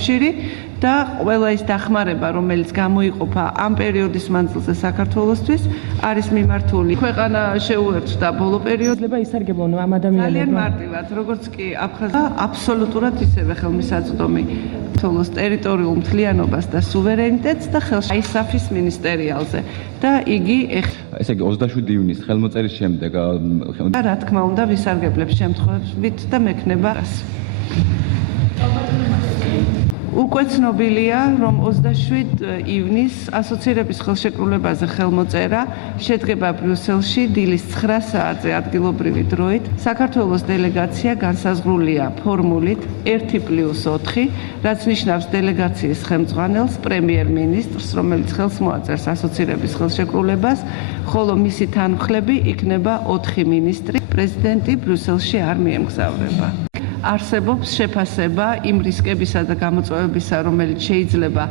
კავშირი და ყველა ის დახმარება, რომელიც გამოიყოფა ამ პერიოდის მანძილზე საქართველოსთვის, არის მიმართული ქვეყანა შეუერთდა ბოლო პერიოდში. ისარგებლონ ამ ადამიანებმა. ძალიან მარტივად, როგორც კი აფხაზა აბსოლუტურად ისევე ხელმისაწვდომი საქართველოს ტერიტორიულ მთლიანობას და სუვერენიტეტს და ISAF-ის მინისტერიალზე და იგი ესე იგი 27 ივნისს ხელმოწერის შემდეგ რა თქმა უნდა ვისარგებლებს შემთხვევით და მექნება უკვე ცნობილია, რომ 27 ივნისს ასოცირების ხელშეკრულებაზე ხელმოწერა შედგება ბრიუსელში დილის 9 საათზე ადგილობრივი დროით. საქართველოს დელეგაცია განსაზღვრულია ფორმულით 1+4, რაც ნიშნავს დელეგაციის ხელმძღვანელს, პრემიერ-მინისტრს, რომელიც ხელს მოაწერს ასოცირების ხელშეკრულებას, ხოლო მისი თანმხლები იქნება 4 მინისტრი. პრეზიდენტი ბრიუსელში არ მიემგზავრება. არსებობს შეფასება იმ რისკებისა და გამოწვევებისა, რომელიც შეიძლება